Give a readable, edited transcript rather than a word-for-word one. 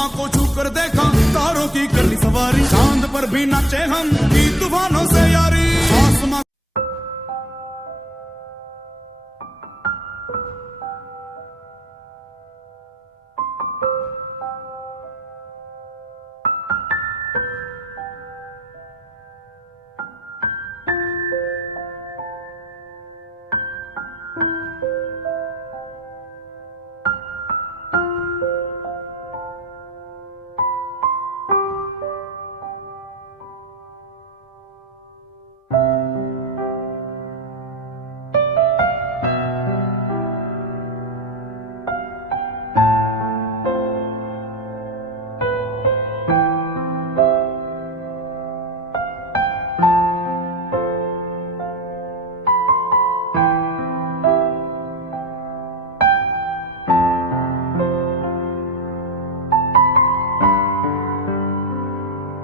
हवा को छू कर देखा तारों की कर ली सवारी, चांद पर भी नाचे हम की तूफानों से यारी।